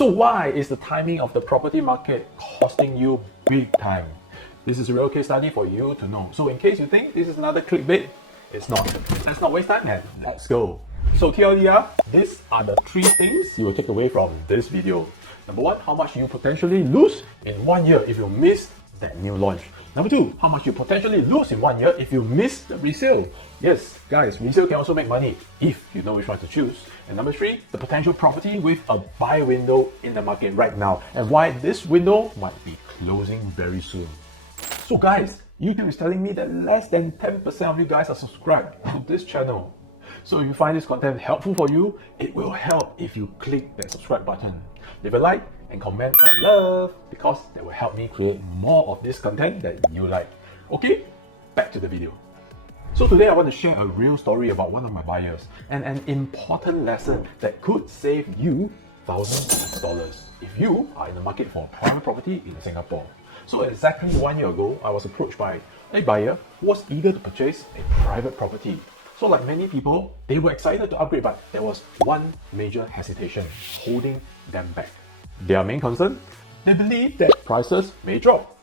So why is the timing of the property market costing you big time? This is a real case study for you to know. So in case you think this is another clickbait, it's not. Let's not waste time and let's go. So TLDR, these are the 3 things you will take away from this video. Number 1, how much you potentially lose in 1 year if you miss that new launch. Number 2, how much you potentially lose in 1 year if you miss the resale. Yes, guys, resale can also make money if you know which one to choose. And number 3, the potential property with a buy window in the market right now and why this window might be closing very soon. So guys, YouTube is telling me that less than 10% of you guys are subscribed to this channel. So if you find this content helpful for you, it will help if you click that subscribe button. Leave a like and comment I love because that will help me create more of this content that you like. Okay, back to the video. So today I want to share a real story about one of my buyers and an important lesson that could save you thousands of dollars if you are in the market for a private property in Singapore. So exactly 1 year ago, I was approached by a buyer who was eager to purchase a private property. So like many people, they were excited to upgrade, but there was one major hesitation holding them back. Their main concern? They believed that prices may drop,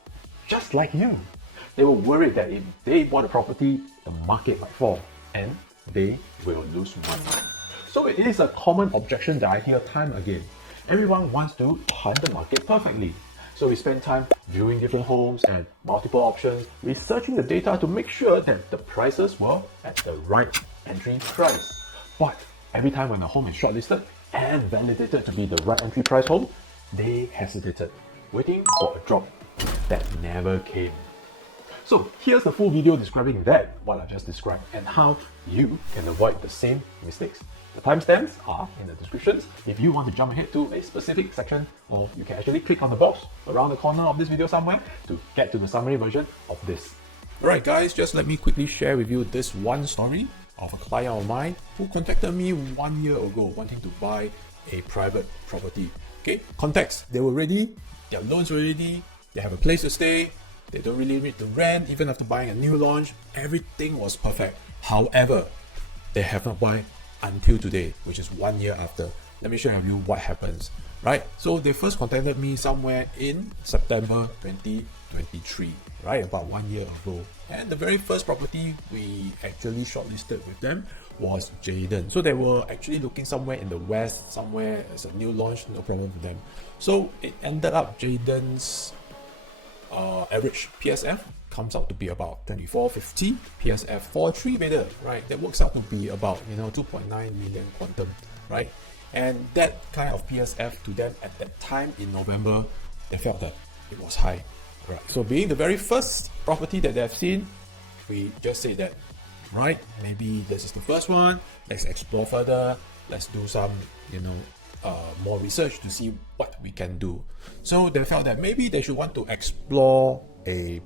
just like you. They were worried that if they bought a property, the market might fall, and they will lose money. So it is a common objection that I hear time again. Everyone wants to time the market perfectly. So we spend time viewing different homes and multiple options, researching the data to make sure that the prices were at the right entry price. But every time when a home is shortlisted and validated to be the right entry price home, they hesitated, waiting for a drop that never came. So here's the full video describing that, what I just described, and how you can avoid the same mistakes. The timestamps are in the descriptions if you want to jump ahead to a specific section, or you can actually click on the box around the corner of this video somewhere to get to the summary version of this. Alright guys, just let me quickly share with you this one story of a client of mine who contacted me 1 year ago wanting to buy a private property. Okay, context, they were ready, their loans were ready, they have a place to stay, they don't really need to rent even after buying a new launch, everything was perfect. However, they have not bought until today, which is 1 year after. Let me share with you what happens, right? So they first contacted me somewhere in September 2023, right? About 1 year ago. And the very first property we actually shortlisted with them was Jayden. So they were actually looking somewhere in the west, somewhere as a new launch, no problem for them. So it ended up Jayden's average PSF comes out to be about 2450 PSF for a 3-bedder, right? That works out to be about 2.9 million quantum, right? And that kind of PSF to them at that time in November, they felt that it was high, right? So being the very first property that they've seen, we just say that, right? Maybe this is the first one. Let's explore further. Let's do some, more research to see what we can do. So they felt that maybe they should want to explore a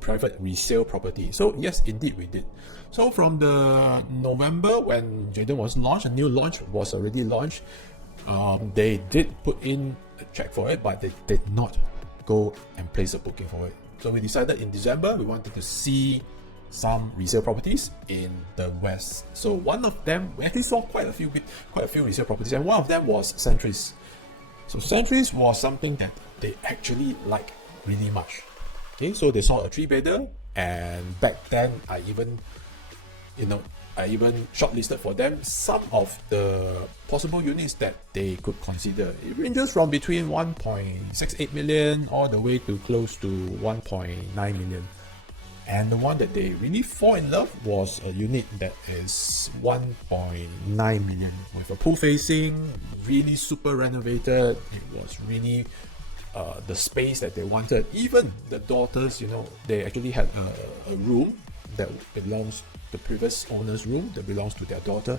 private resale property. So yes, indeed we did. So from the November when Jayden was launched, a new launch was already launched, they did put in a check for it, but they did not go and place a booking for it. So we decided in December we wanted to see some resale properties in the west. So one of them, we actually saw quite a few resale properties, and one of them was Centuries. So Centuries was something that they actually like really much. Okay, so they saw a 3-bedder, and back then I even shortlisted for them some of the possible units that they could consider. It ranges from between 1.68 million all the way to close to 1.9 million. And the one that they really fall in love was a unit that is 1.9 million with a pool facing, really super renovated. It was really the space that they wanted. Even the daughters, they actually had a room that belongs to the previous owner's room that belongs to their daughter.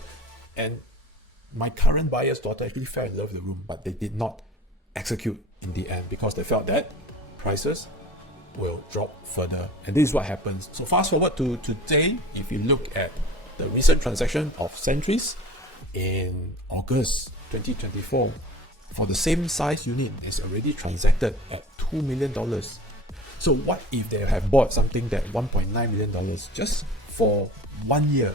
And my current buyer's daughter actually fell in love with the room, but they did not execute in the end because they felt that prices will drop further, and this is what happens. So fast forward to today, if you look at the recent transaction of Centuries in August 2024, for the same size unit is already transacted at $2 million. So what if they have bought something that $1.9 million just for 1 year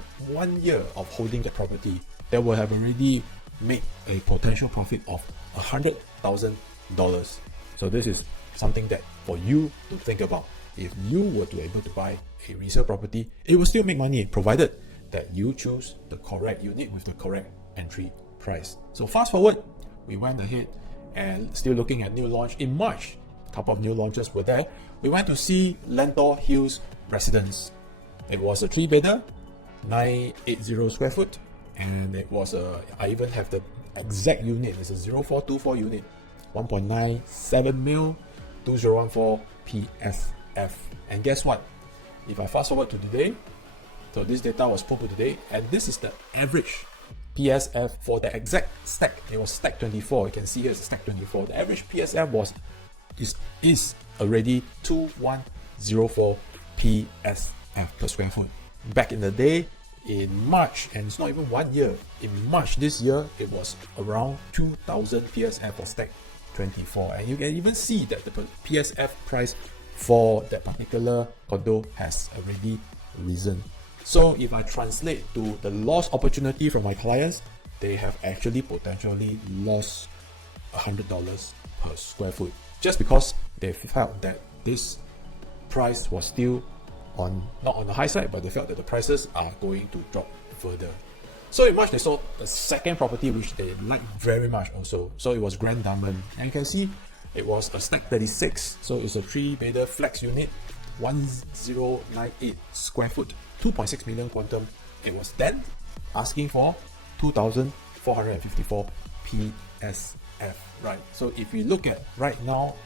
of holding the property? They will have already make a potential profit of $100,000. So this is something that for you to think about. If you were to be able to buy a resale property, it will still make money provided that you choose the correct unit with the correct entry price. So fast forward, we went ahead and still looking at new launch in March. A couple of new launches were there. We went to see Lentor Hills Residence. It was a 3-bedder, 980 square foot, and it was I even have the exact unit. It's a 0424 unit, 1.97 mil, 2014 PSF. And guess what? If I fast forward to today, so this data was pulled today, and this is the average PSF for the exact stack. It was stack 24. You can see here it's stack 24. The average PSF is already 2104 PSF per square foot. Back in the day, in March, and it's not even 1 year, in March this year, it was around 2000 PSF for stack 24. And you can even see that the PSF price for that particular condo has already risen. So if I translate to the loss opportunity from my clients, they have actually potentially lost $100 per square foot just because they felt that this price was still not on the high side, but they felt that the prices are going to drop further. So in March, they sold the second property which they liked very much also. So it was Grand Diamond, and you can see it was a stack 36. So it's a 3-bedder flex unit, 1098 square foot, 2.6 million quantum. It was then asking for 2,454 PSF, right? So if we look at right now,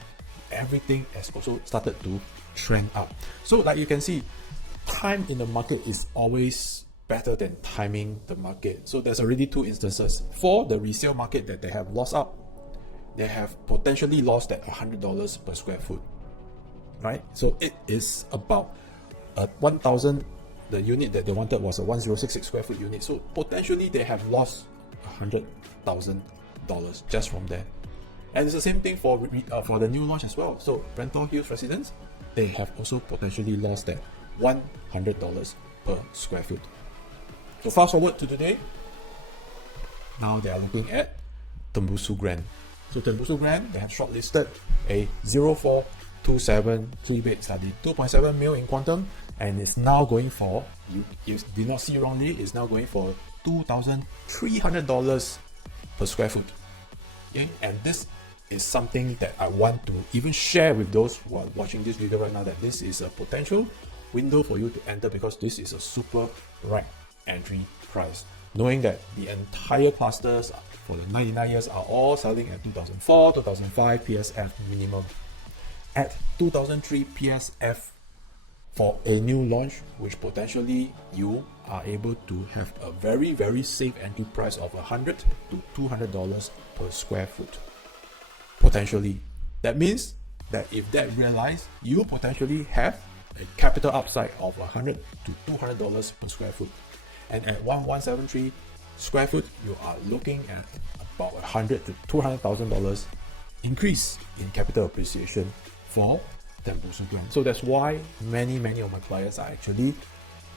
everything has also started to trend up. So like you can see, time in the market is always better than timing the market. So there's already two instances. For the resale market that they have lost out, they have potentially lost at $100 per square foot, right? So it is about 1,000. The unit that they wanted was a 1066 square foot unit. So potentially they have lost $100,000 just from there. And it's the same thing for the new launch as well. So Rental Hills Residence, they have also potentially lost that $100 per square foot. So fast forward to today, now they are looking at Tembusu Grand. So Tembusu Grand, they have shortlisted a 0427 3-bed study, 2.7 mil in quantum, and it's now going for, you did not see wrongly, it's now going for $2,300 per square foot. Okay? And this is something that I want to even share with those who are watching this video right now, that this is a potential window for you to enter because this is a super right entry price. Knowing that the entire clusters for the 99 years are all selling at 2004, 2005 PSF minimum. At 2003 PSF for a new launch, which potentially you are able to have a very, very safe entry price of $100 to $200 per square foot. Potentially. That means that if that realized, you potentially have a capital upside of $100 to $200 per square foot. And at 1173 square foot, you are looking at about $100 to $200,000 increase in capital appreciation for Tembusu Grand. So that's why many of my clients are actually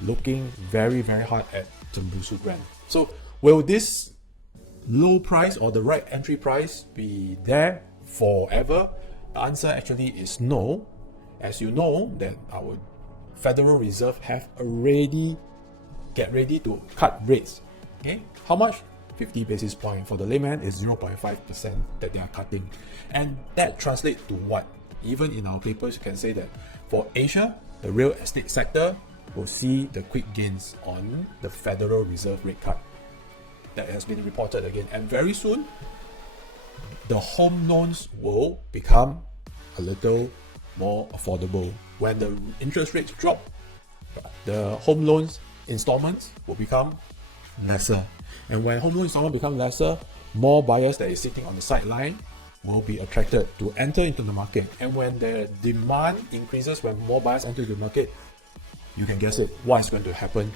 looking very, very hard at Tembusu Grand. So will this low price or the right entry price be there forever? The answer actually is no. As you know, that our Federal Reserve have already get ready to cut rates. Okay, how much? 50 basis point. For the layman, is 0.5% that they are cutting, and that translates to what? Even in our papers, you can say that for Asia, the real estate sector will see the quick gains on the Federal Reserve rate cut. That has been reported again, and very soon, the home loans will become a little more affordable. When the interest rates drop, the home loans installments will become lesser. And when home loan installment become lesser, more buyers that is sitting on the sideline will be attracted to enter into the market. And when the demand increases, when more buyers enter the market, you can guess it, what is going to happen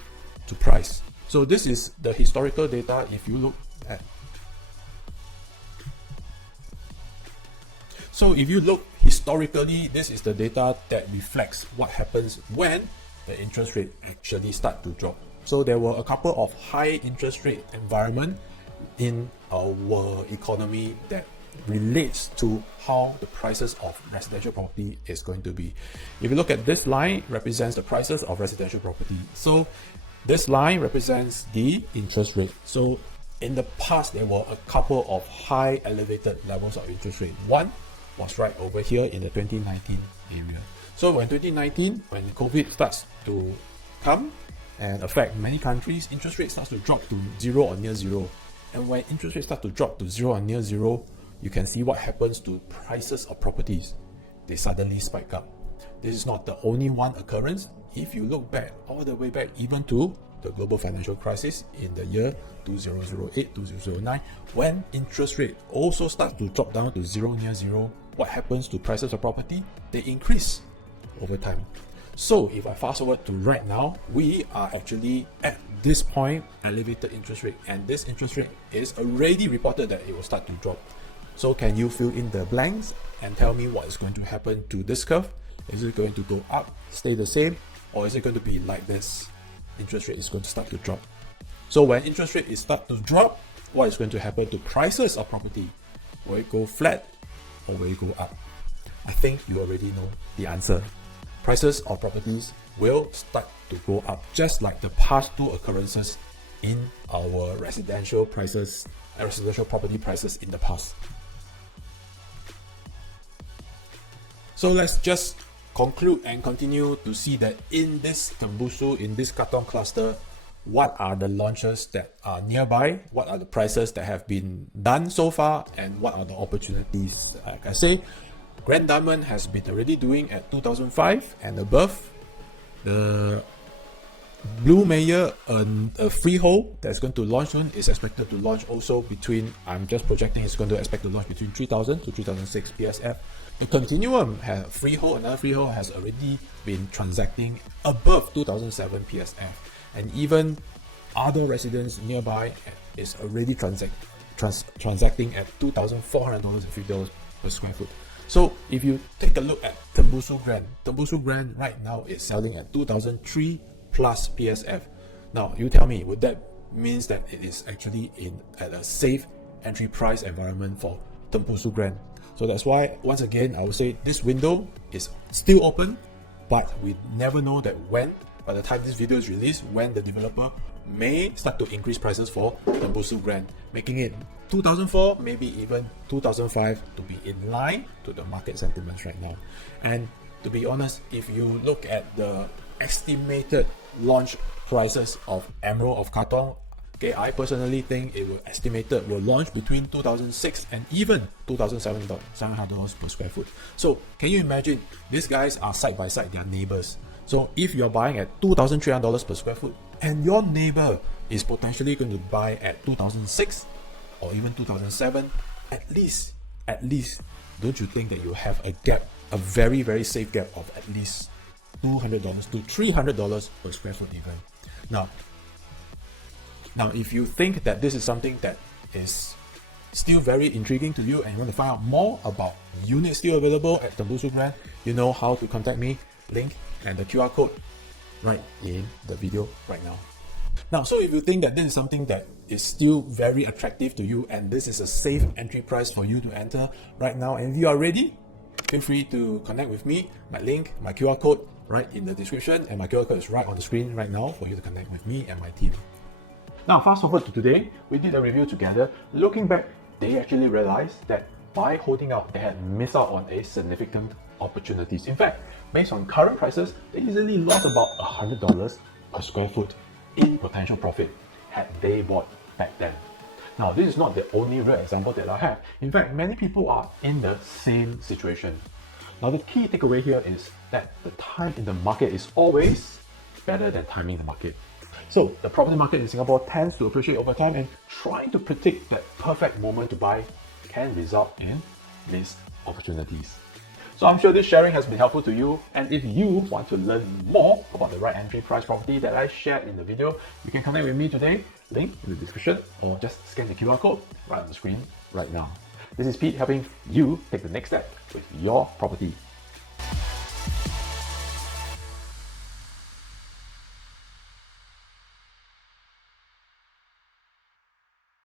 to price. So this is the historical data. If you look at, so if you look historically, this is the data that reflects what happens when the interest rate actually start to drop. So there were a couple of high interest rate environment in our economy that relates to how the prices of residential property is going to be. If you look at this line, represents the prices of residential property. So this line represents the interest rate. So in the past, there were a couple of high elevated levels of interest rate. One was right over here in the 2019 area. So when 2019, when COVID starts to come and affect many countries, interest rate starts to drop to zero or near zero. And when interest rates start to drop to zero or near zero, you can see what happens to prices of properties. They suddenly spike up. This is not the only one occurrence. If you look back, all the way back even to the global financial crisis in the year 2008, 2009, when interest rate also starts to drop down to zero near zero, what happens to prices of property? They increase over time. So if I fast forward to right now, we are actually at this point, elevated interest rate, and this interest rate is already reported that it will start to drop. So can you fill in the blanks and tell me what is going to happen to this curve? Is it going to go up, stay the same, or is it going to be like this? Interest rate is going to start to drop. So when interest rate is start to drop, what is going to happen to prices of property? Will it go flat or will it go up? I think you already know the answer. Prices of properties will start to go up, just like the past two occurrences in our residential property prices in the past. So let's just conclude and continue to see that in this Tembusu, in this Katong cluster, what are the launches that are nearby, what are the prices that have been done so far, and what are the opportunities. Like I say, Grand Diamond has been already doing at 2005 and above. The Blue Mayor, a freehold that's going to launch soon, is expected to launch also between, I'm just projecting it's going to expect to launch between 3000 to 3006 PSF. The Continuum has freehold, another freehold has already been transacting above 2007 PSF. And even other residents nearby is already transacting at $2,400 and $50 per square foot. So if you take a look at Tembusu Grand right now is selling at 2003 plus PSF. Now you tell me, would that means that it is actually at a safe entry price environment for Tembusu Grand? So that's why, once again, I would say this window is still open, but we never know that when, by the time this video is released, when the developer may start to increase prices for Tembusu Grand, making it 2004, maybe even 2005 to be in line to the market sentiments right now. And to be honest, if you look at the estimated launch prices of Emerald of Katong, okay, I personally think it will launch between 2006 and even $2,700 per square foot. So can you imagine, these guys are side by side, their neighbors. So if you're buying at $2,300 per square foot and your neighbor is potentially going to buy at 2006 or even 2007, at least, don't you think that you have a gap, a very, very safe gap of at least $200 to $300 per square foot even? Now, if you think that this is something that is still very intriguing to you and you want to find out more about units still available at Tembusu Grand, you know how to contact me. Link and the QR code right in the video right now. Now, so if you think that this is something that is still very attractive to you and this is a safe entry price for you to enter right now, and if you are ready, feel free to connect with me. My link, my QR code right in the description, and my QR code is right on the screen right now for you to connect with me and my team. Now, fast forward to today, we did a review together. Looking back, they actually realized that by holding out, they had missed out on a significant opportunities. In fact, based on current prices, they easily lost about $100 per square foot in potential profit had they bought back then. Now, this is not the only real example that I have. In fact, many people are in the same situation. Now, the key takeaway here is that the time in the market is always better than timing the market. So the property market in Singapore tends to appreciate over time, and trying to predict that perfect moment to buy can result in missed opportunities. So I'm sure this sharing has been helpful to you, and if you want to learn more about the right entry price property that I shared in the video, you can connect with me today, link in the description, or just scan the QR code right on the screen right now. This is Pete helping you take the next step with your property.